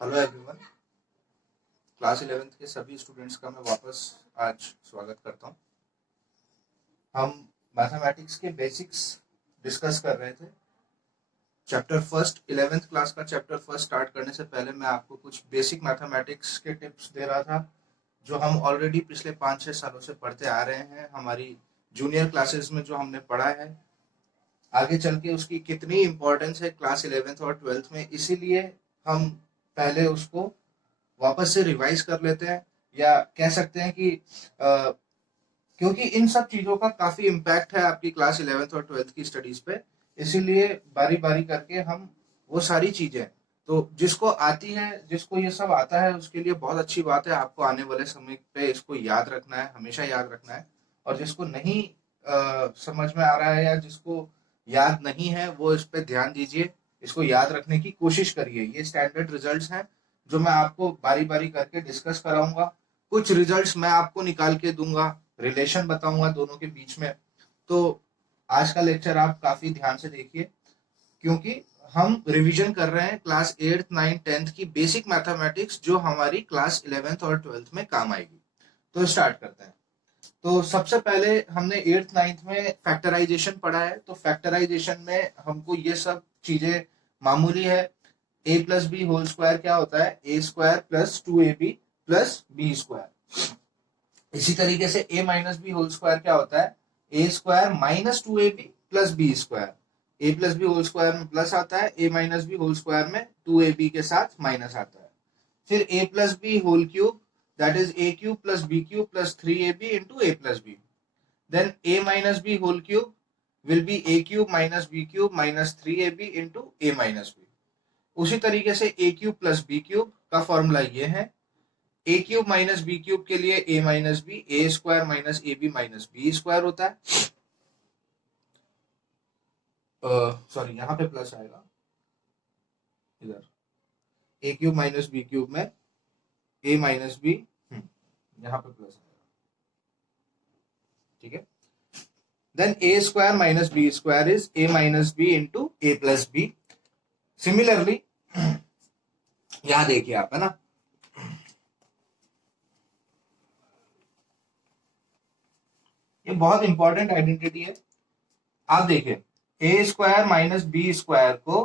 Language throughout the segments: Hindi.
Hello everyone. क्लास 11th के सभी स्टूडेंट्स का मैं वापस आज स्वागत करता हूं। हम मैथमेटिक्स के बेसिक्स डिस्कस कर रहे थे। चैप्टर फर्स्ट 11th क्लास का चैप्टर फर्स्ट स्टार्ट करने से पहले मैं आपको कुछ बेसिक मैथमेटिक्स के टिप्स दे रहा था जो हम ऑलरेडी पिछले 5-6 सालों से पढ़ते आ रहे हैं। हमारी जूनियर क्लासेस में जो हमने पढ़ा है, आगे चल के उसकी कितनी इम्पोर्टेंस है क्लास 11th और 12th में, इसीलिए हम पहले उसको वापस से रिवाइज कर लेते हैं। या कह सकते हैं कि क्योंकि इन सब चीजों का काफी इम्पैक्ट है आपकी क्लास 11th और 12th की स्टडीज पे, इसीलिए बारी बारी करके हम वो सारी चीजें, तो जिसको आती है, जिसको ये सब आता है, उसके लिए बहुत अच्छी बात है। आपको आने वाले समय पे इसको याद रखना है, हमेशा याद रखना है। और जिसको नहीं समझ में आ रहा है या जिसको याद नहीं है, वो इस पे ध्यान दीजिए, इसको याद रखने की कोशिश करिए। ये स्टैंडर्ड रिजल्ट्स हैं जो मैं आपको बारी बारी करके डिस्कस कराऊंगा। कुछ रिजल्ट्स मैं आपको निकाल के दूंगा, रिलेशन बताऊंगा दोनों के बीच में। तो आज का लेक्चर आप काफी ध्यान से देखिए, क्योंकि हम रिवीजन कर रहे हैं क्लास 8th 9th 10th की बेसिक मैथमेटिक्स जो हमारी क्लास 11th और 12th में काम आएगी। तो स्टार्ट करते हैं। तो सबसे पहले हमने 8th 9th में फैक्टराइजेशन पढ़ा है। तो फैक्टराइजेशन में हमको ये सब चीजें मामूली है। a plus B whole square क्या होता है? A square plus 2ab plus B square. इसी तरीके से a minus B whole square क्या होता है? A square minus 2ab plus B square. A plus B whole square में प्लस आता है, A minus B whole square में 2ab के साथ माइनस आता है। फिर a plus B whole cube, that is a cube plus b cube plus 3ab into a plus B. Then a minus B whole cube will be a cube minus b cube minus 3ab into a minus B. उसी तरीके से a cube plus b cube का फॉर्मूला ये है, A cube minus B cube के लिए A minus B, A square minus A B minus B square होता है। सॉरी, यहाँ पे प्लस आएगा, इधर A cube minus B cube में ए माइनस बी, यहाँ पे प्लस आएगा, ठीक है। Then a square minus B square is a minus b into a plus b. Similarly यहां देखिए आप, है ना, ये बहुत इंपॉर्टेंट आइडेंटिटी है। आप देखिए, ए स्क्वायर माइनस बी स्क्वायर को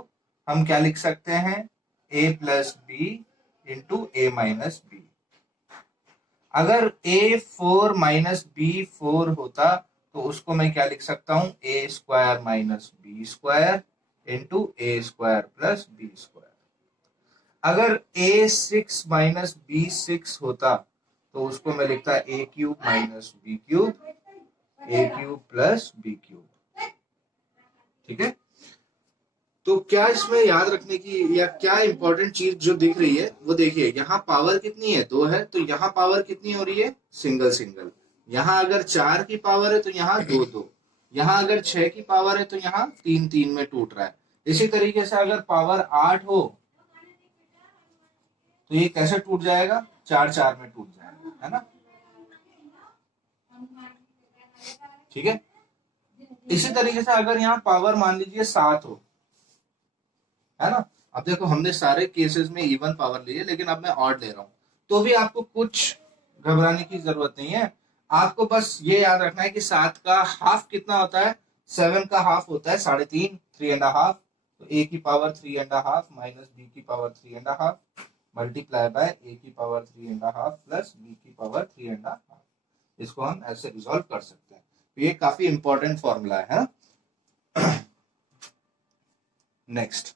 हम क्या लिख सकते हैं? ए प्लस बी इंटू ए माइनस बी। अगर ए 4 माइनस बी 4 होता तो उसको मैं क्या लिख सकता हूं? A square minus B square into A square plus B square. अगर ए 6 माइनस बी 6 होता तो उसको मैं लिखता ए क्यूब माइनस बी क्यूब, ए क्यूब प्लस बी क्यूब, ठीक है। तो क्या इसमें याद रखने की या क्या इंपॉर्टेंट चीज जो दिख रही है वो देखिए, यहाँ पावर कितनी है? 2 है, तो यहाँ पावर कितनी हो रही है? Single single. यहाँ अगर 4 की पावर है तो यहाँ 2 2। यहाँ अगर 6 की पावर है तो यहाँ 3 3 में टूट रहा है। इसी तरीके से अगर पावर 8 हो तो ये कैसे टूट जाएगा? 4 4 में टूट जाएगा, है ना, ठीक है। इसी तरीके से अगर यहाँ पावर मान लीजिए 7 हो, है ना। अब देखो, हमने सारे केसेस में इवन पावर ली है, लेकिन अब मैं ऑड ले रहा हूं, तो भी आपको कुछ घबराने की जरूरत नहीं है। आपको बस ये याद रखना है कि 7 का हाफ कितना होता है? 7 का हाफ होता है 3.5, 3.5। तो ए की पावर 3.5 माइनस बी की पावर 3.5 मल्टीप्लाई बाय ए की पावर 3.5 प्लस बी की पावर 3.5। इसको हम ऐसे रिजॉल्व कर सकते हैं। तो ये काफी इंपॉर्टेंट फॉर्मूला है। नेक्स्ट,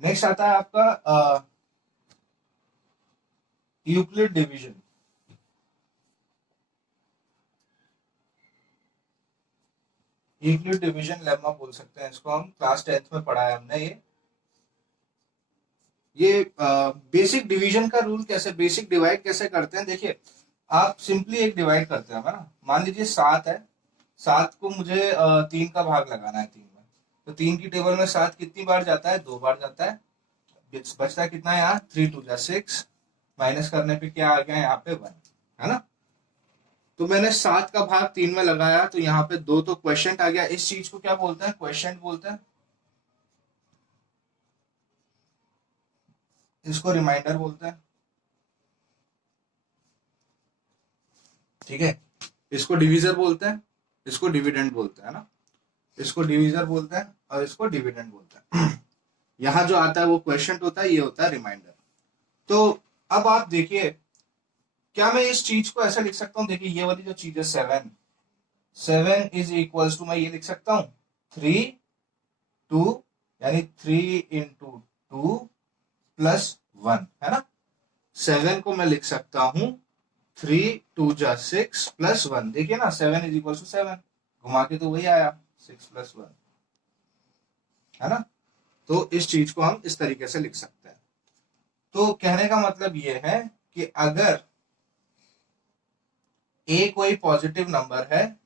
नेक्स्ट आता है आपका Euclid division. Euclid division lemma बोल सकते हैं इसको हम। क्लास 10th में पढ़ा है हमने ये बेसिक डिवीजन का रूल कैसे, बेसिक डिवाइड कैसे करते हैं। देखिए, आप सिंपली एक डिवाइड करते हैं ना, मान लीजिए 7 है, 7 को मुझे 3 का भाग लगाना है 3 में। तो 3 की टेबल में 7 कितनी बार जाता है? 2 बार जाता है। बचता है कितना यहाँ? 3 2 जा 6, माइनस करने पे क्या आ गया यहाँ पे? 1, है ना। तो मैंने 7 का भाग 3 में लगाया तो यहाँ पे 2 तो क्वेश्चन आ गया। इस चीज को क्या बोलते हैं? क्वेश्चन बोलते हैं। इसको रिमाइंडर बोलते हैं, ठीक है। इसको डिविजर बोलते हैं, इसको डिविडेंड बोलते हैं ना। इसको डिविजर बोलते हैं और इसको डिविडेंड बोलते हैं। यहाँ जो आता है वो क्वेश्चन होता है, ये होता है रिमाइंडर। तो अब आप देखिए, क्या मैं इस चीज को ऐसा लिख सकता हूं? देखिए ये वाली जो चीज है 7 इज इक्वल्स टू, मैं ये लिख सकता हूं 3 2, यानी 3 इंटू 2 प्लस 1, है ना। 7 को मैं लिख सकता हूं 3 2 जा 6 प्लस 1। देखिए ना, 7 इज इक्वल टू 7, घुमा के तो वही आया 6 प्लस 1, है ना। तो इस चीज को हम इस तरीके से लिख सकते हैं। तो कहने का मतलब ये है कि अगर ए कोई पॉजिटिव नंबर है,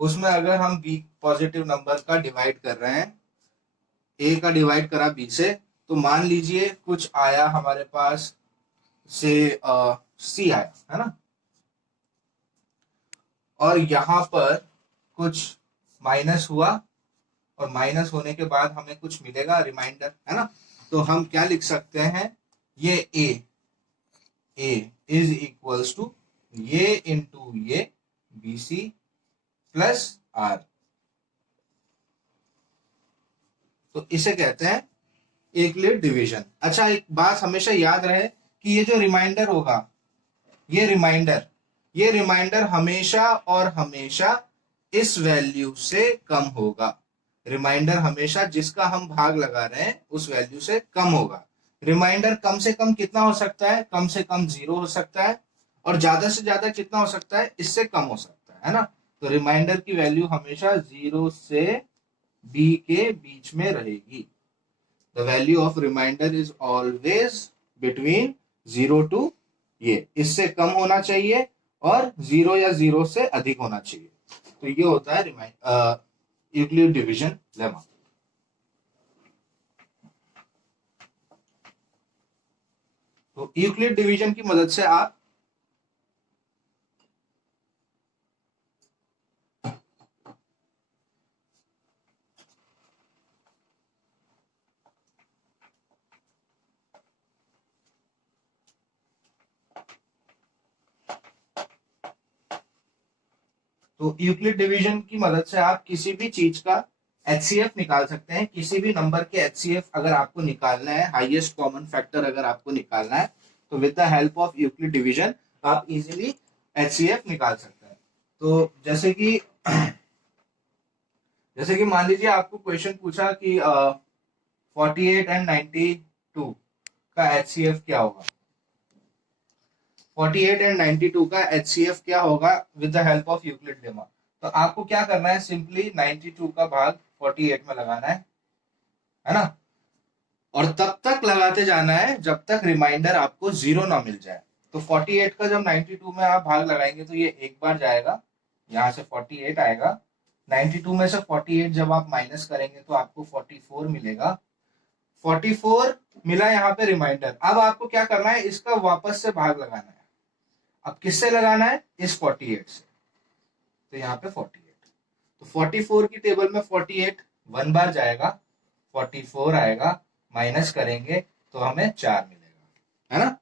उसमें अगर हम बी पॉजिटिव नंबर का डिवाइड कर रहे हैं, ए का डिवाइड करा बी से, तो मान लीजिए कुछ आया हमारे पास से सी आया, है ना, और यहां पर कुछ माइनस हुआ, और माइनस होने के बाद हमें कुछ मिलेगा रिमाइंडर, है ना। तो हम क्या लिख सकते हैं? ये ए इज इक्वल्स टू ये इंटू ये बी सी प्लस आर। तो इसे कहते हैं यूक्लिड डिवीजन। अच्छा, एक बात हमेशा याद रहे कि ये जो रिमाइंडर होगा, ये रिमाइंडर हमेशा और हमेशा इस वैल्यू से कम होगा। रिमाइंडर हमेशा जिसका हम भाग लगा रहे हैं उस वैल्यू से कम होगा। रिमाइंडर कम से कम कितना हो सकता है? कम से कम 0 हो सकता है, और ज्यादा से ज्यादा कितना हो सकता है? इससे कम हो सकता है ना। तो रिमाइंडर की वैल्यू हमेशा 0 से b के बीच में रहेगी। The value of remainder is always between 0 to ये, इससे कम होना चाहिए और 0 या 0 से अधिक होना चाहिए। तो ये होता है यूक्लिड डिवीजन लेमा। तो यूक्लिड डिवीजन की मदद से आप तो यूक्लिड डिवीजन की मदद से आप किसी भी चीज का एचसीएफ निकाल सकते हैं। किसी भी नंबर के एचसीएफ अगर आपको निकालना है, हाईएस्ट कॉमन फैक्टर अगर आपको निकालना है, तो with the help of Euclid division आप इजीली एचसीएफ निकाल सकते हैं। तो जैसे कि मान लीजिए आपको क्वेश्चन पूछा कि 48 एंड 92 का एचसीएफ क्या होगा। 48 एंड 92 का एचसीएफ क्या होगा with the help of Euclid lemma. तो आपको क्या करना है? सिंपली 92 का भाग 48 में लगाना है ना, और तब तक लगाते जाना है जब तक रिमाइंडर आपको 0 ना मिल जाए। तो 48 का जब 92 में आप भाग लगाएंगे तो ये एक बार जाएगा, यहां से 48 आएगा। 92 में से 48 जब आप माइनस करेंगे तो आपको 44 मिलेगा। 44 मिला यहाँ पे रिमाइंडर। अब आपको क्या करना है? इसका वापस से भाग लगाना है। अब किससे लगाना है? इस 48 से। तो यहाँ पे 48, तो 44 की टेबल में 48 1 बार जाएगा, 44 आएगा, माइनस करेंगे तो हमें 4 मिलेगा, है ना।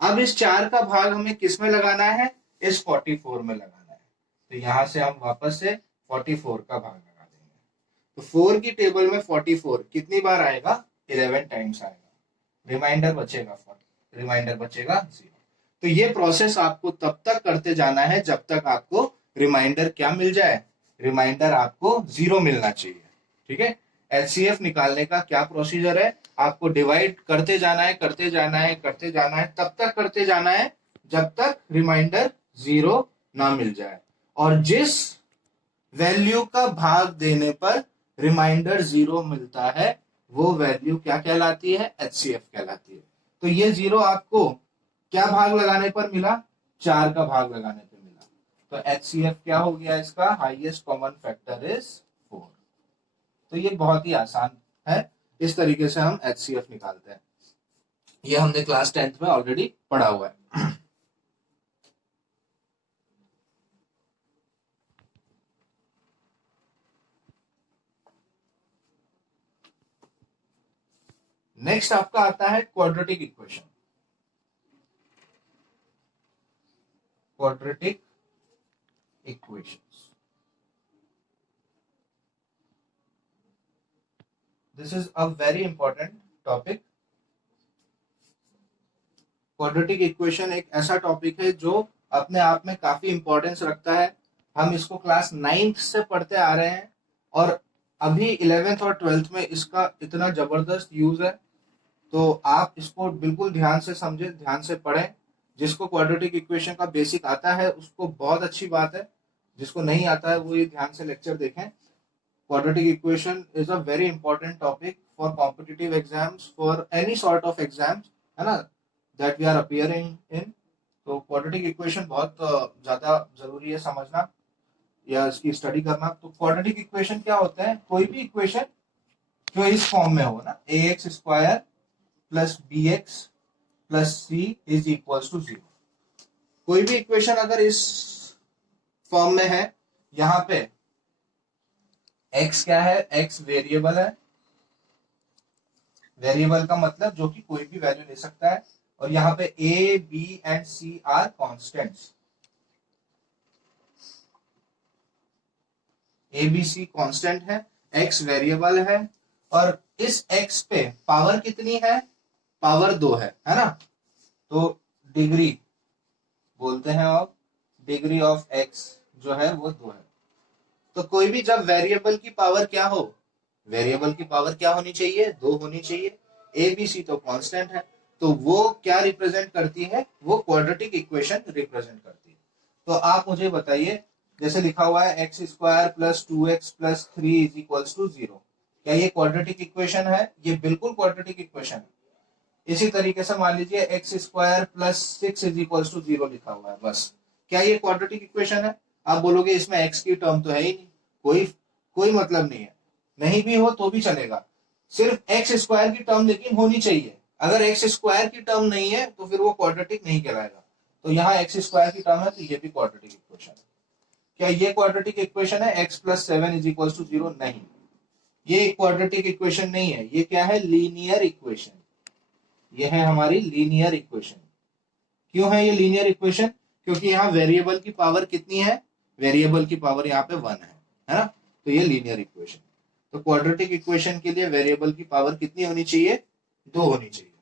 अब इस 4 का भाग हमें किस में लगाना है? इस 44 में लगाना है। तो यहां से हम वापस से 44 का भाग लगा देंगे। तो 4 की टेबल में 44 कितनी बार आएगा? 11 टाइम्स आएगा। रिमाइंडर बचेगा 0। तो ये प्रोसेस आपको तब तक करते जाना है जब तक आपको रिमाइंडर क्या मिल जाए? रिमाइंडर आपको 0 मिलना चाहिए, ठीक है। एचसीएफ निकालने का क्या प्रोसीजर है? आपको डिवाइड करते जाना है, करते जाना है, करते जाना है, तब तक करते जाना है जब तक रिमाइंडर 0 ना मिल जाए। और जिस वैल्यू का भाग देने पर रिमाइंडर 0 मिलता है वो वैल्यू क्या कहलाती है? एचसीएफ कहलाती है। तो ये 0 आपको क्या भाग लगाने पर मिला? 4 का भाग लगाने पर मिला। तो एचसीएफ क्या हो गया इसका? Highest common factor is 4। तो ये बहुत ही आसान है, इस तरीके से हम HCF निकालते हैं। ये हमने क्लास 10th में ऑलरेडी पढ़ा हुआ है। नेक्स्ट आपका आता है quadratic equation. Quadratic equations, this is a very important topic. Quadratic equation एक ऐसा टॉपिक है जो अपने आप में काफी इंपॉर्टेंस रखता है। हम इसको क्लास 9th से पढ़ते आ रहे हैं और अभी 11th और 12th में इसका इतना जबरदस्त यूज है, तो आप इसको बिल्कुल ध्यान से समझें, ध्यान से पढ़ें। जिसको क्वाड्रेटिक इक्वेशन का बेसिक आता है उसको बहुत अच्छी बात है, जिसको नहीं आता है वो ये ध्यान से लेक्चर देखें। Quadratic equation is a very important topic for competitive exams, for any sort of exams, है ना, that we are appearing in. तो क्वाड्रेटिक इक्वेशन बहुत ज्यादा जरूरी है समझना या इसकी स्टडी करना। तो क्वाड्रेटिक इक्वेशन क्या होता है? कोई भी इक्वेशन जो इस फॉर्म में हो ना, ax square plus bx plus c is equal to 0। कोई भी इक्वेशन अगर इस फॉर्म में है, यहां पे x क्या है? x वेरिएबल है। वेरिएबल का मतलब जो कि कोई भी वैल्यू ले सकता है, और यहाँ पे a b and c are constants. a b c constant है, x वेरिएबल है, और इस x पे पावर कितनी है? पावर 2 है ना। तो डिग्री बोलते हैं आप, डिग्री ऑफ x जो है वो 2 है। तो कोई भी जब वेरिएबल की पावर क्या हो, वेरिएबल की पावर क्या होनी चाहिए? 2 होनी चाहिए। ए बी सी तो कांस्टेंट है, तो वो क्या रिप्रेजेंट करती है? वो क्वाड्रेटिक इक्वेशन रिप्रेजेंट करती है। तो आप मुझे बताइए, जैसे लिखा हुआ है एक्स स्क्वायर प्लस 2x प्लस 3 इज इक्वल टू 0, क्या ये क्वाड्रेटिक इक्वेशन है? ये बिल्कुल क्वाड्रेटिक इक्वेशन है। इसी तरीके से मान लीजिए x square plus 6 is equal to 0 लिखा हुआ है, बस। क्या ये क्वाड्रेटिक इक्वेशन है? आप बोलोगे इसमें x की टर्म तो है ही नहीं, कोई मतलब नहीं है। नहीं भी हो तो भी चलेगा, सिर्फ एक्स स्क्वायर की टर्म लेकिन होनी चाहिए। अगर एक्स स्क्वायर की टर्म नहीं है तो फिर वो क्वाड्रेटिक नहीं कहलाएगा। तो यहाँ एक्स स्क्वायर की टर्म है तो ये भी क्वाड्रेटिक इक्वेशन है। क्या ये क्वाड्रेटिक इक्वेशन है? X plus 7 is equal to 0? नहीं, ये क्वाड्रेटिक इक्वेशन नहीं है। ये क्या है? Linear equation. ये है हमारी लीनियर इक्वेशन। क्यों है ये लीनियर इक्वेशन? क्योंकि यहाँ वेरिएबल की पावर कितनी है? वेरिएबल की पावर यहाँ पे 1 है ना। तो ये लीनियर इक्वेशन। तो क्वाड्रेटिक इक्वेशन के लिए वेरिएबल की पावर कितनी होनी चाहिए? 2 होनी चाहिए।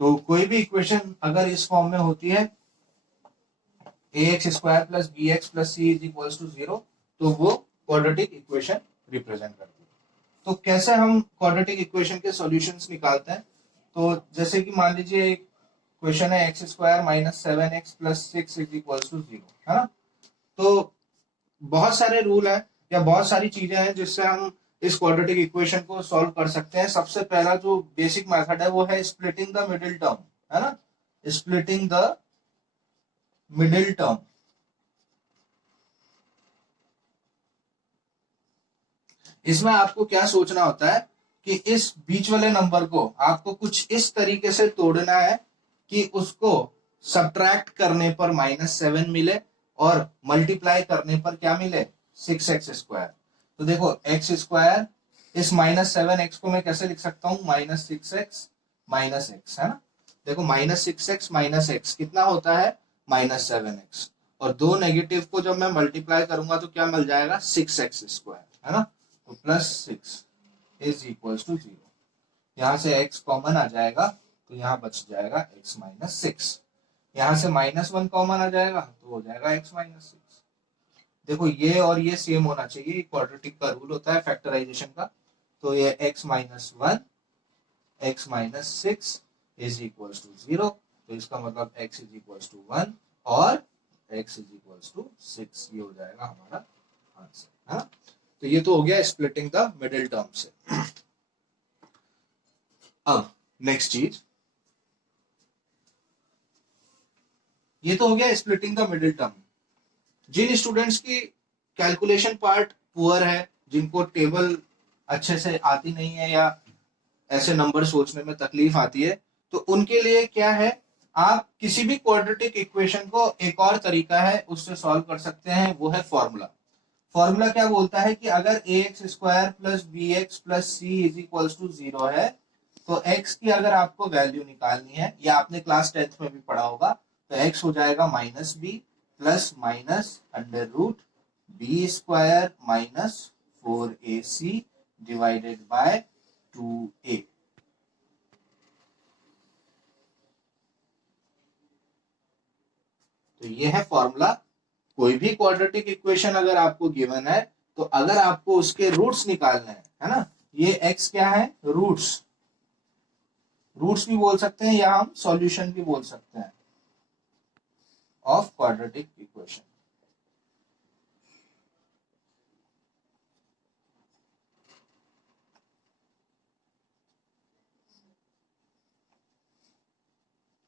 तो कोई भी इक्वेशन अगर इस फॉर्म में होती है ax square plus bx plus c is equal to 0, तो वो क्वाड्रेटिक इक्वेशन रिप्रेजेंट करती है। तो कैसे हम क्वाड्रेटिक इक्वेशन के सॉल्यूशंस निकालते हैं? तो जैसे कि मान लीजिए एक क्वेश्चन है x square minus 7x plus 6 is equal to 0, है ना। तो बहुत सारे रूल हैं या बहुत सारी चीजें हैं जिससे हम इस क्वाड्रेटिक इक्वेशन को सॉल्व कर सकते हैं। सबसे पहला जो बेसिक मेथड है वो है स्प्लिटिंग द मिडिल टर्म, है ना, स्प्लिटिंग द मिडिल टर्म। इसमें आपको क्या सोचना होता है कि इस बीच वाले नंबर को आपको कुछ इस तरीके से तोड़ना है कि उसको सब्ट्रैक्ट करने पर -7 मिले और मल्टीप्लाई करने पर क्या मिले? 6x square. तो देखो x स्क्वायर, इस -7x को मैं कैसे लिख सकता हूं? -6x माइनस x, है ना। देखो -6x माइनस x कितना होता है? -7x। और दो नेगेटिव को जब मैं मल्टीप्लाई करूंगा तो क्या मिल जाएगा? 6x स्क्वायर, है ना। तो +6 इज इक्वल टू 0। यहां से x कॉमन आ जाएगा तो यहां बच जाएगा x माइनस 6। यहां से -1 कॉमन आ जाएगा तो हो जाएगा x माइनस 6। देखो ये और ये सेम होना चाहिए, क्वाड्रेटिक का रूल होता है फैक्टराइजेशन का। तो ये x minus 1 x minus 6 is equal to 0। तो इसका मतलब x इज इक्वल टू 1 और x इज इक्वल टू 6। ये हो जाएगा हमारा आंसर, है ना। तो ये तो हो गया स्प्लिटिंग द मिडिल टर्म से। अब नेक्स्ट चीज, ये तो हो गया स्प्लिटिंग द मिडिल टर्म। जिन स्टूडेंट्स की कैलकुलेशन पार्ट पुअर है, जिनको टेबल अच्छे से आती नहीं है या ऐसे नंबर सोचने में तकलीफ आती है, तो उनके लिए क्या है, आप किसी भी क्वाड्रेटिक इक्वेशन को एक और तरीका है उससे सॉल्व कर सकते हैं, वो है फॉर्मूला। फॉर्मूला क्या बोलता है कि अगर A X square plus B X plus C is equals to 0 है, तो x की अगर आपको वैल्यू निकालनी है, या आपने क्लास 10th में भी पढ़ा होगा, तो x हो जाएगा minus b plus minus under root b square minus 4ac divided by 2a। तो ये है फॉर्मूला। कोई भी क्वाड्रेटिक इक्वेशन अगर आपको गिवन है, तो अगर आपको उसके रूट्स निकालने हैं, है ना, ये x क्या है, रूट्स, रूट्स भी बोल सकते हैं या हम सॉल्यूशन भी बोल सकते हैं ऑफ क्वाड्रेटिक इक्वेशन।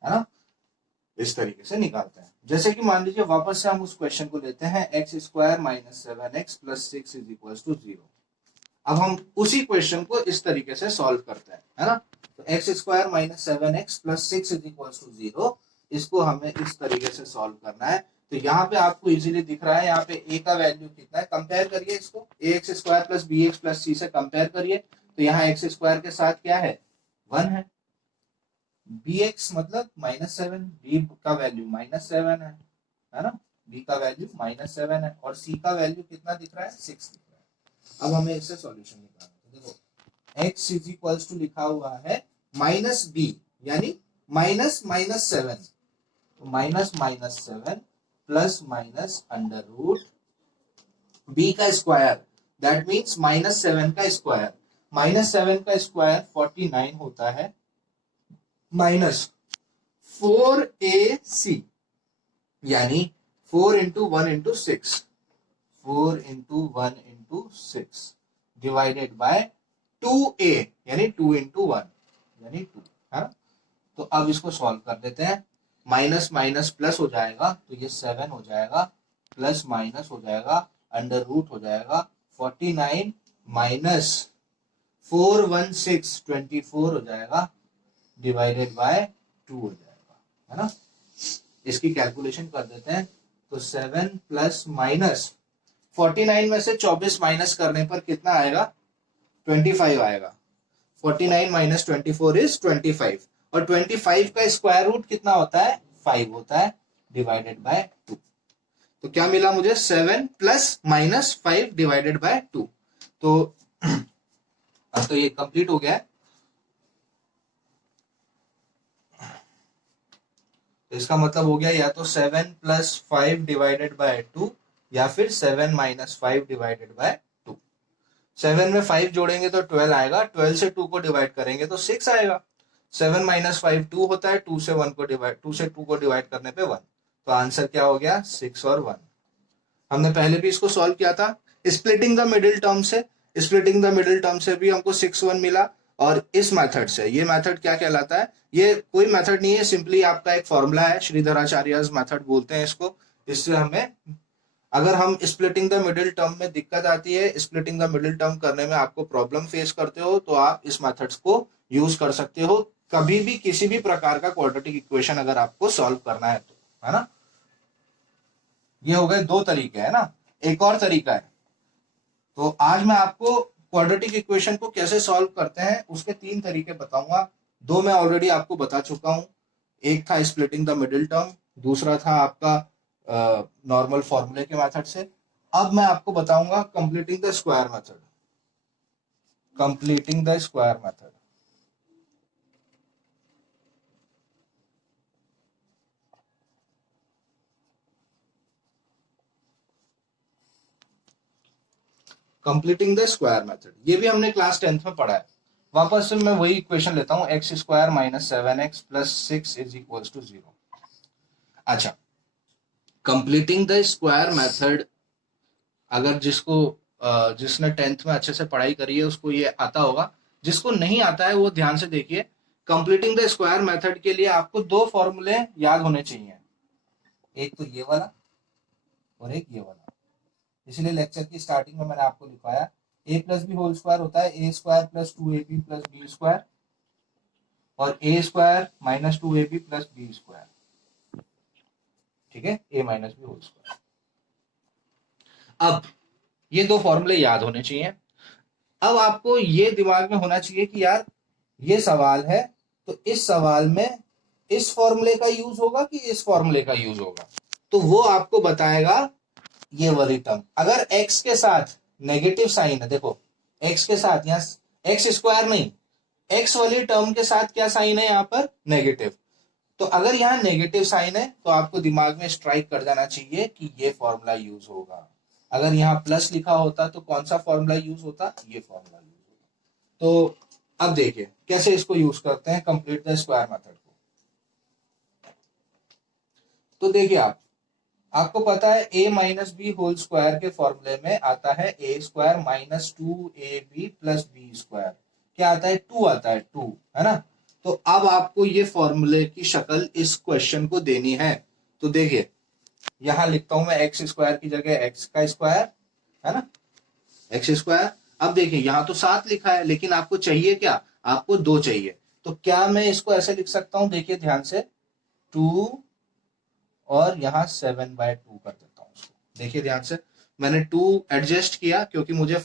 है ना, इस तरीके से निकालते हैं। जैसे कि मान लीजिए वापस से हम उस क्वेश्चन को लेते हैं, x square minus 7x plus 6 is equal to 0। अब हम उसी क्वेश्चन को इस तरीके से सॉल्व करते हैं, है ना। तो x square minus 7x plus 6 is equal to 0, इसको हमें इस तरीके से सॉल्व करना है। तो यहाँ पे आपको इजीली दिख रहा है, यहाँ पे a का वैल्यू कितना है, कंपेयर करिए इसको, A X square plus B X plus C से कंपेयर करिए। तो यहाँ एक्स स्क्वायर के साथ क्या है, 1 है, बी एक्स मतलब -7, बी का वैल्यू -7 है ना, बी का वैल्यू -7 है, और सी का वैल्यू कितना दिख रहा है, 6 दिख रहा है। अब हमें इससे सॉल्यूशन निकालना है। देखो x इज इक्वल्स टू लिखा हुआ है माइनस बी, यानी माइनस माइनस 7, तो minus minus 7 plus minus under root b का स्क्वायर, दैट मीन्स -7 का स्क्वायर, -7 का स्क्वायर 49 होता है, माइनस 4ac, यानी 4 into 1 into 6, 4 into 1 into 6 divided by 2a, यानी 2 इंटू 1 यानी 2, है ना। तो अब इसको सॉल्व कर देते हैं, माइनस माइनस प्लस हो जाएगा, तो ये 7 हो जाएगा, प्लस माइनस हो जाएगा, अंडर रूट हो जाएगा, 49 माइनस 416 24 हो जाएगा, डिवाइडेड बाय 2 हो जाएगा, है ना। इसकी कैलकुलेशन कर देते हैं, तो 7 प्लस माइनस 49 में से 24 माइनस करने पर कितना आएगा, 25 आएगा। 49 माइनस 24 इज 25, और 25 का स्क्वायर रूट कितना होता है, 5 होता है, डिवाइडेड बाय 2। तो क्या मिला मुझे, 7 प्लस माइनस 5 डिवाइडेड बाय 2। तो ये कंप्लीट हो गया है। तो इसका मतलब हो गया या तो 7 प्लस 5 डिवाइडेड बाय 2, या फिर 7 माइनस 5 डिवाइडेड बाय 2। 7 में 5 जोड़ेंगे तो 12 आएगा, 12 से 2 को डिवाइड करेंगे तो 6 आएगा। 7 माइनस 5 2 होता है, 2 से 2 को डिवाइड करने पे 1। तो आंसर क्या हो गया, 6 और 1। हमने पहले भी इसको सॉल्व किया था स्प्लिटिंग द मिडिल टर्म से, स्प्लिटिंग द मिडिल टर्म से भी हमको 6 1 मिला। और इस मेथड से, ये मेथड क्या कहलाता है, ये कोई मेथड नहीं है, सिंपली आपका एक फॉर्मूला है, श्रीधराचार्य मेथड बोलते हैं इसको। इससे हमें, अगर हम स्प्लिटिंग द मिडिल टर्म में दिक्कत आती है, स्प्लिटिंग द मिडिल टर्म करने में आपको प्रॉब्लम फेस करते हो, तो आप इस मेथड्स को यूज कर सकते हो कभी भी, किसी भी प्रकार का क्वाड्रेटिक इक्वेशन अगर आपको सॉल्व करना है तो, है ना। ये हो गए 2 तरीके, है ना। एक और तरीका है, तो आज मैं आपको क्वाड्रेटिक इक्वेशन को कैसे सॉल्व करते हैं उसके 3 तरीके बताऊंगा। 2 मैं ऑलरेडी आपको बता चुका हूं, एक था स्प्लिटिंग द मिडिल टर्म, दूसरा था आपका नॉर्मल फॉर्मूले के मेथड से। अब मैं आपको बताऊंगा completing the square method, completing the square method. Completing the square method, ये भी हमने क्लास 10th में पढ़ा है। वापस से मैं वही इक्वेशन लेता हूं, x square minus 7x plus 6 is equal to 0। अच्छा, कंप्लीटिंग द स्क्वायर मेथड, अगर जिसने 10th में अच्छे से पढ़ाई करी है उसको ये आता होगा, जिसको नहीं आता है वो ध्यान से देखिए। कंप्लीटिंग द स्क्वायर मेथड के लिए आपको 2 फॉर्मूले याद होने चाहिए, एक तो ये वाला और एक ये वाला। इसलिए लेक्चर की स्टार्टिंग में मैंने आपको लिखवाया A plus B whole square होता है A square plus 2ab plus B square, और A square minus 2ab plus B square, ठीक है, A minus B whole square. अब ये दो फॉर्मूले याद होने चाहिए। अब आपको ये दिमाग में होना चाहिए कि यार ये सवाल है, तो इस सवाल में इस फॉर्मूले का यूज होगा कि इस फॉर्मूले का यूज होगा, तो वो आपको बताएगा ये वाली टर्म। अगर x के साथ नेगेटिव साइन है, देखो x के साथ यहां एक्स स्क्वायर नहीं, x वाली टर्म के साथ क्या साइन है यहाँ पर, नेगेटिव। तो अगर यहाँ नेगेटिव साइन है तो आपको दिमाग में स्ट्राइक कर जाना चाहिए कि ये फॉर्मूला यूज होगा। अगर यहाँ प्लस लिखा होता तो कौन सा फॉर्मूला यूज होता, ये फॉर्मूला यूज होता। तो अब देखिए कैसे इसको यूज करते हैं, कंप्लीट द स्क्वायर मेथड को। तो देखिए आपको पता है a minus B whole square के फॉर्मूले में आता है A square minus 2ab plus B square, क्या आता है, 2 आता है, 2 है ना। तो अब आपको ये फॉर्मूले की शक्ल इस क्वेश्चन को देनी है। तो देखिए यहां लिखता हूं मैं एक्स स्क्वायर की जगह एक्स का स्क्वायर, है ना, एक्स स्क्वायर। अब देखिए यहां तो 7 लिखा है, लेकिन आपको चाहिए क्या, आपको 2 चाहिए। तो क्या मैं इसको ऐसे लिख सकता हूं, देखिए ध्यान से, 2 और यहाँ 7/2 कर देता हूँ उसको। देखिए ध्यान से, मैंने 2 एडजस्ट किया क्योंकि मुझे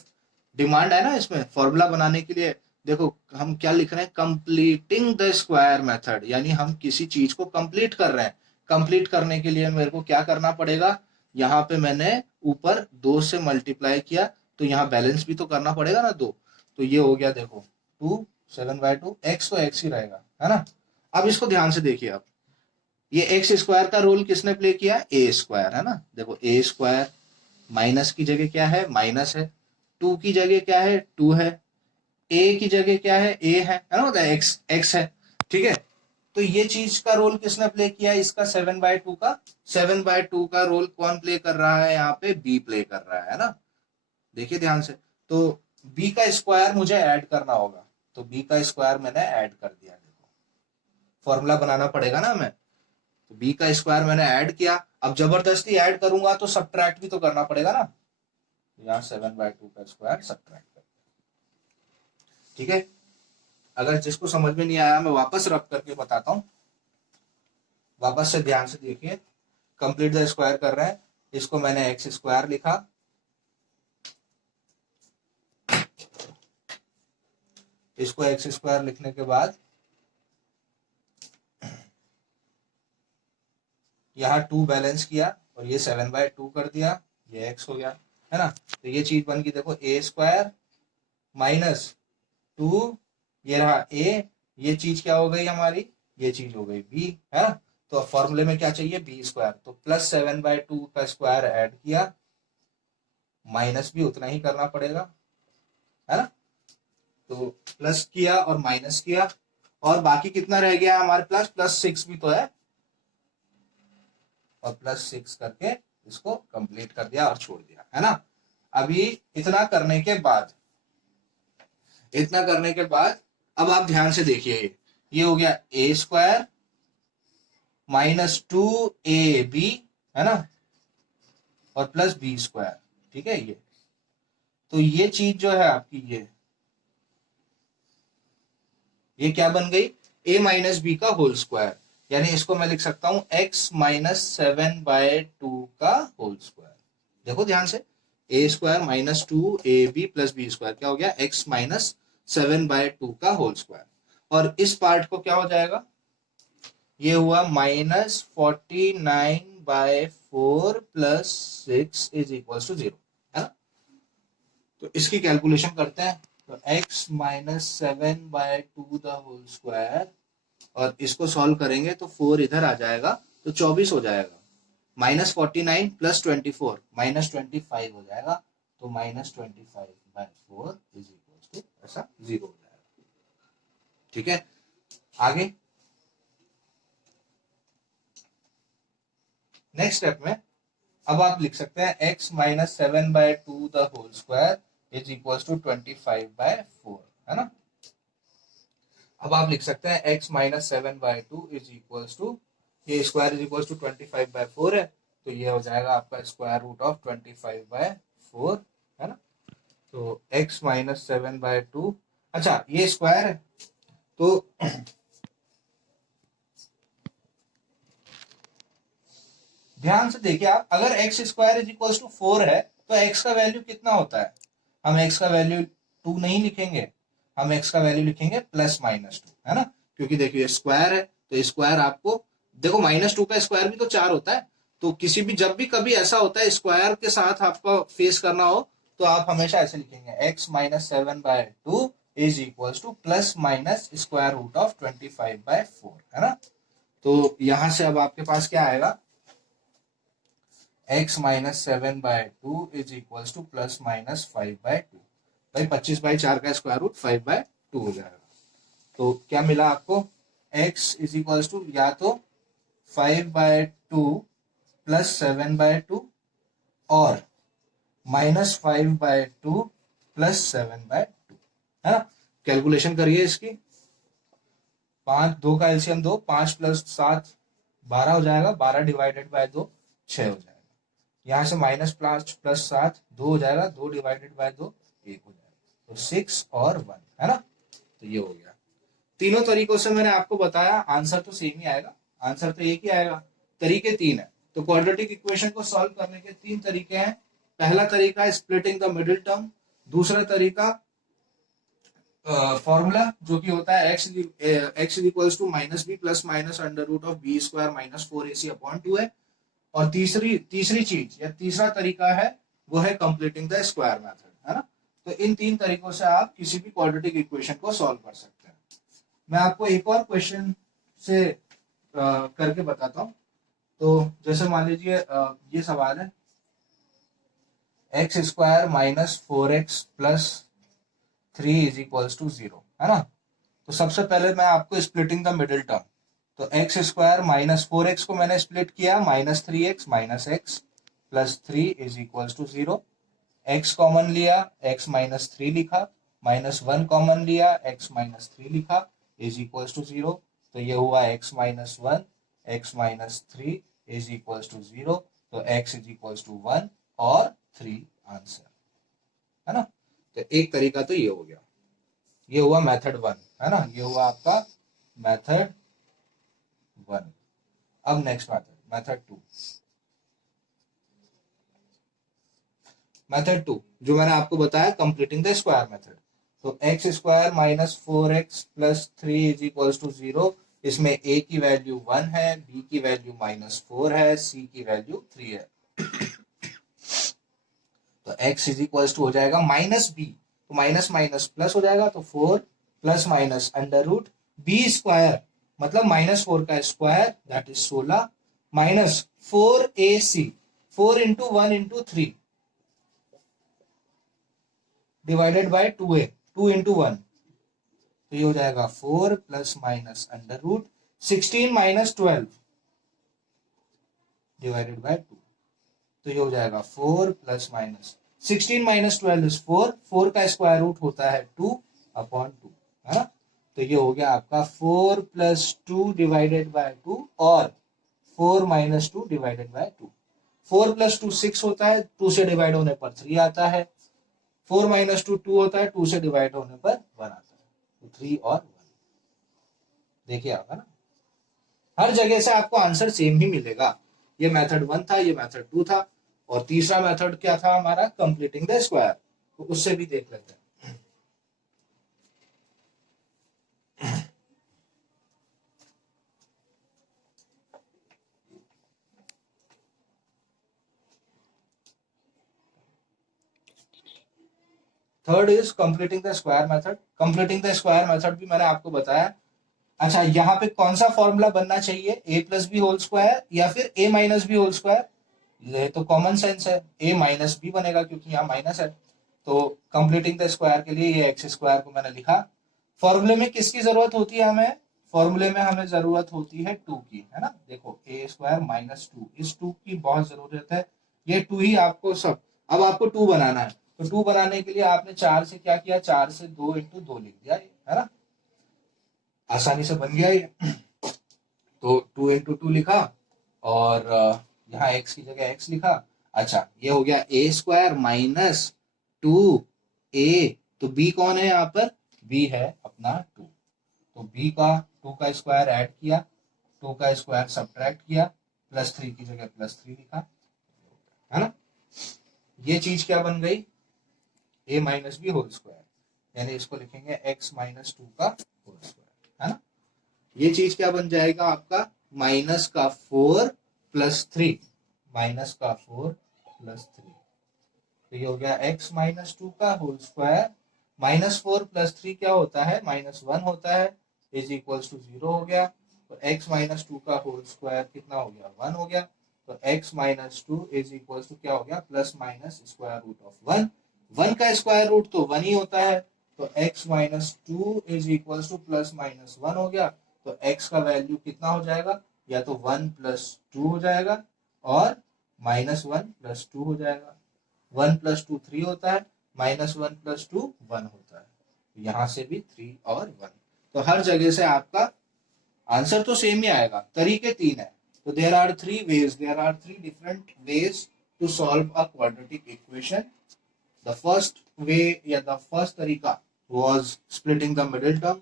डिमांड है ना इसमें फॉर्मूला बनाने के लिए। देखो हम क्या लिख रहे हैं, कंप्लीटिंग द स्क्वायर मेथड, यानी हम किसी चीज को कंप्लीट कर रहे हैं। कंप्लीट करने के लिए मेरे को क्या करना पड़ेगा, यहाँ पे मैंने ऊपर 2 से मल्टीप्लाई किया, तो यहाँ बैलेंस भी तो करना पड़ेगा ना 2। तो ये हो गया, देखो 2 7/2, एक्स तो एक्स ही रहेगा, है ना। अब इसको ध्यान से देखिए, आप ये एक्स स्क्वायर का रोल किसने प्ले किया, ए स्क्वायर, है ना। देखो ए स्क्वायर माइनस की जगह क्या है, माइनस है, 2 की जगह क्या है, 2 है, ए की जगह क्या है, ए है ना, मतलब एक्स एक्स है, ठीक है। तो ये चीज का रोल किसने प्ले किया, इसका 7/2 का, 7/2 का रोल कौन प्ले कर रहा है, यहाँ पे बी प्ले कर रहा है ना। देखिए ध्यान से, तो बी का स्क्वायर मुझे ऐड करना होगा, तो बी का स्क्वायर मैंने ऐड कर दिया। देखो फॉर्मूला बनाना पड़ेगा ना हमें, तो बी का स्क्वायर मैंने ऐड किया। अब जबरदस्ती ऐड करूंगा तो सब्ट्रैक्ट भी तो करना पड़ेगा ना, यहाँ 7/2 का स्क्वायर सब्ट्रैक्ट कर, ठीक है। अगर जिसको समझ में नहीं आया मैं वापस रब करके बताता हूँ, वापस से ध्यान से देखिए। कंप्लीट द स्क्वायर कर रहे हैं, इसको मैंने एक्स स्क्वायर लिखा, इसको एक्स स्क्वायर लिखने के बाद यहाँ 2 बैलेंस किया और ये 7/2 कर दिया, ये x हो गया, है ना। तो ये चीज बन गई, देखो ए स्क्वायर माइनस 2, ये रहा a, ये चीज क्या हो गई हमारी, ये चीज हो गई b, है ना। तो फॉर्मूले में क्या चाहिए, बी स्क्वायर, तो प्लस 7/2 का स्क्वायर ऐड किया, माइनस भी उतना ही करना पड़ेगा, है ना। तो प्लस किया और माइनस किया, और बाकी कितना रह गया हमारे पास, +6 भी तो है, और +6 करके इसको कंप्लीट कर दिया और छोड़ दिया, है ना। अभी इतना करने के बाद, इतना करने के बाद अब आप ध्यान से देखिए, ये हो गया ए स्क्वायर माइनस 2ab, है ना, और प्लस बी स्क्वायर, ठीक है। ये तो ये चीज जो है आपकी, ये क्या बन गई, a माइनस बी का होल स्क्वायर, यानी इसको मैं लिख सकता हूं x माइनस 7/2 का होल स्क्वायर। देखो ध्यान से, A square minus 2ab plus B square क्या हो गया, x माइनस 7/2 का होल स्क्वायर। और इस पार्ट को क्या हो जाएगा, ये हुआ -49/4 प्लस 6 इज इक्वल टू 0, है ना। तो इसकी कैलकुलेशन करते हैं, तो x minus 7/2 the whole square, और इसको सॉल्व करेंगे तो 4 इधर आ जाएगा, तो 24 हो जाएगा, -49 प्लस 24 -25 हो जाएगा, तो -25/4 इज इक्वल टू ऐसा 0 हो जाएगा, ठीक है। आगे नेक्स्ट स्टेप में अब आप लिख सकते हैं x minus 7/2 the whole square is equal to 25/4, है ना। अब आप लिख सकते हैं x minus 7/2 is equal to, ये स्क्वायर इज इक्वल टू 25/4 है, तो ये हो जाएगा आपका स्क्वायर रूट ऑफ 25/4, है ना। तो x माइनस 7/2। अच्छा ये स्क्वायर है तो ध्यान से देखिए आप, अगर x square is equal to 4 है तो एक्स का वैल्यू कितना होता है? हम एक्स का वैल्यू 2 नहीं लिखेंगे, हम एक्स का वैल्यू लिखेंगे +-2, है ना, क्योंकि देखिए स्क्वायर है तो स्क्वायर आपको देखो -2 का स्क्वायर भी तो 4 होता है। तो किसी भी जब भी कभी ऐसा होता है स्क्वायर के साथ आपको फेस करना हो तो आप हमेशा ऐसे लिखेंगे x minus 7/2 is equal to ±√25/4, है ना। तो यहां से अब आपके पास क्या आएगा, x minus 7/2 is equal to +-5/2। भाई 25/4 का स्क्वायर रूट 5/2 हो जाएगा। तो क्या मिला आपको, x इज इक्वल टू या तो 5/2 +7/2 और -5/2 +7/2, है ना। कैलकुलेशन करिए इसकी, 2 का एलसीएम 2, 5 + 7 12 हो जाएगा, 12 डिवाइडेड बाय 2 6 हो जाएगा। यहां से -5 + 7 2 हो जाएगा, 2 डिवाइडेड बाय 2 1 हो जाएगा, तो 6 और 1, है ना। तो ये हो गया। तीनों तरीकों से मैंने आपको बताया, आंसर तो सेम ही आएगा, आंसर तो एक ही आएगा, तरीके 3 है। तो क्वाड्रेटिक इक्वेशन को सॉल्व करने के 3 तरीके हैं। पहला तरीका है स्प्लिटिंग द मिडिल टर्म, दूसरा तरीका फॉर्मूला जो कि होता है x equals to -b + -√b² - 4ac/2 है, और तीसरी चीज या तीसरा तरीका है वो है कंप्लीटिंग द स्क्वायर मेथड, है ना। तो इन 3 तरीकों से आप किसी भी क्वाड्रेटिक इक्वेशन को सॉल्व कर सकते हैं। मैं आपको एक और क्वेश्चन से करके बताता हूं। तो जैसे मान लीजिए ये सवाल है, x² - 4x + 3 is equals to 0, है ना। तो सबसे पहले मैं आपको स्प्लिटिंग द मिडिल टर्म, तो x² - 4x को मैंने स्प्लिट किया, -3x - x + 3 is equals to 0। x common लिया, x - 3 लिखा, -1 कॉमन लिया, x - 3 लिखा, इज इक्वल्स टू 0। तो ये हुआ x - 1 x - 3 is equals to 0। तो x इज इक्वल्स टू 1 और 3 आंसर, है ना। तो एक तरीका तो ये हो गया, ये हुआ मेथड 1, है ना, ये हुआ आपका मेथड 1। अब नेक्स्ट मेथड 2। मेथड 2 जो मैंने आपको बताया कंप्लीटिंग द स्क्वायर मेथड, तो x² - 4x + 3 is equals to 0। इसमें a की वैल्यू 1 है, b की वैल्यू -4 है, c की वैल्यू 3 है। तो x इज इक्वल्स टू हो जाएगा -b, तो माइनस माइनस प्लस हो जाएगा, तो 4 + (b²) मतलब -4 का square that is 16 -4ac 4 × 1 × 3 divided by 2a 2 × 1, तो ये हो जाएगा 4 ± (16 - 12) डिवाइडेड बाय 2, तो ये हो जाएगा 4 ± 16 - 12 इज 4, 4 का स्क्वायर रूट होता है 2/2, है ना। तो ये हो गया आपका 4 + 2 डिवाइडेड बाय 2 और 4 - 2 डिवाइडेड बाय 2। 4 + 2 6 होता है, 2 से डिवाइड होने पर 3 आता है। 4 - 2 2 होता है, 2 से डिवाइड होने पर 1 आता है, तो 3 और 1। देखिए आपका ना, हर जगह से आपको आंसर सेम ही मिलेगा। ये मेथड 1 था, ये मेथड 2 था, और तीसरा मेथड क्या था हमारा, कंप्लीटिंग द स्क्वायर, तो उससे भी देख लेते हैं। Third is completing the square method. Completing the square method भी मैंने आपको बताया। अच्छा, यहाँ पे कौन सा फॉर्मूला बनना चाहिए, a + b होल स्क्वायर या फिर a - b होल स्क्वायर? ये तो कॉमन सेंस है, a - b बनेगा क्योंकि यहाँ माइनस है। तो कंप्लीटिंग द स्क्वायर के लिए ये x² को मैंने लिखा। फॉर्मूले में किसकी जरूरत होती है हमें? फॉर्मूले में हमें जरूरत होती है 2 की, है ना। देखो a² - 2, इस 2 की बहुत जरूरत है। ये 2 ही आपको सब, अब आपको 2 बनाना है, तो 2 बनाने के लिए आपने 4 से क्या किया, 4 से 2 × 2 लिख दिया, है ना, आसानी से बन गया ये। तो 2 × 2 लिखा, और यहाँ x की जगह x लिखा। अच्छा, ये हो गया a² - 2 ए, तो बी कौन है यहाँ पर, बी है अपना 2, तो बी का 2 का स्क्वायर ऐड किया, 2 का स्क्वायर सब्ट्रैक्ट किया, +3 की जगह +3 लिखा, है ना। ये चीज क्या बन गई, a minus B whole square, यानी इसको लिखेंगे x माइनस 2 का होल स्क्वायर, है ना। ये चीज क्या बन जाएगा आपका, माइनस का 4 + 3, माइनस का 4 + 3, तो ये हो गया x माइनस 2 का होल स्क्वायर, -4 + 3 क्या होता है, -1 होता है, इज इक्वल्स टू 0 हो गया, तो x माइनस 2 का होल स्क्वायर कितना हो गया, 1 हो गया, तो x minus 2 is equals to क्या हो गया, plus minus square root of 1, 1 का स्क्वायर रूट तो 1 ही होता है, तो x minus 2 is equals two plus minus 1 हो गया, तो x का वैल्यू कितना हो जाएगा, या तो 1 + 2 हो जाएगा और -1 + 2 हो जाएगा, 1 + 2 3 होता है, -1 + 2 1 होता है, यहां से भी 3 और 1, तो हर जगह से आपका आंसर तो सेम ही आएगा, तरीके 3 है, तो there are 3 different ways to solve a quadratic equation. The first way या द फर्स्ट तरीका was splitting the middle term.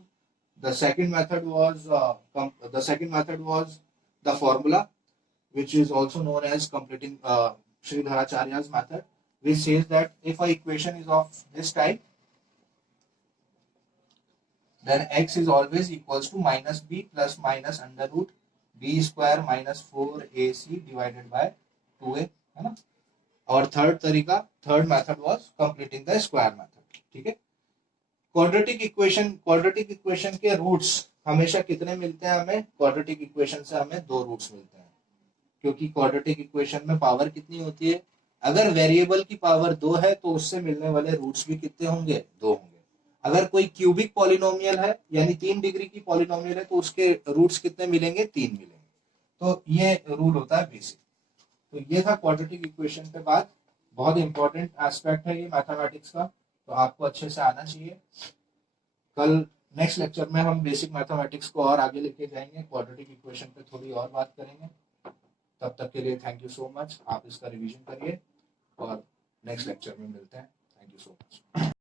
The second method was the formula, which is also known as completing Sridharacharya's method, which says that if a equation is of this type, then x is always equals to minus b plus minus under root b square minus 4ac divided by 2a, है ना। और third method was completing the square method, ठीक है। क्वाड्रेटिक इक्वेशन के रूट्स हमेशा कितने मिलते हैं हमें, क्वाड्रेटिक इक्वेशन से हमें 2 रूट्स मिलते हैं, क्योंकि क्वाड्रेटिक इक्वेशन में पावर कितनी होती है, अगर वेरिएबल की पावर 2 है तो उससे मिलने वाले रूट्स भी कितने होंगे, 2 होंगे। अगर कोई क्यूबिक पॉलिनोमियल है यानी 3 डिग्री की पॉलिनोमियल है तो उसके रूट्स कितने मिलेंगे, 3 मिलेंगे, तो ये रूल होता है बेसिक। तो ये था क्वाड्रेटिक इक्वेशन पे बात, बहुत इंपॉर्टेंट एस्पेक्ट है ये मैथमेटिक्स का, तो आपको अच्छे से आना चाहिए। कल नेक्स्ट लेक्चर में हम बेसिक मैथमेटिक्स को और आगे लेके जाएंगे, क्वाड्रेटिक इक्वेशन पे थोड़ी और बात करेंगे। तब तक के लिए थैंक यू सो मच, आप इसका रिवीजन करिए और नेक्स्ट लेक्चर में मिलते हैं। Thank you so much.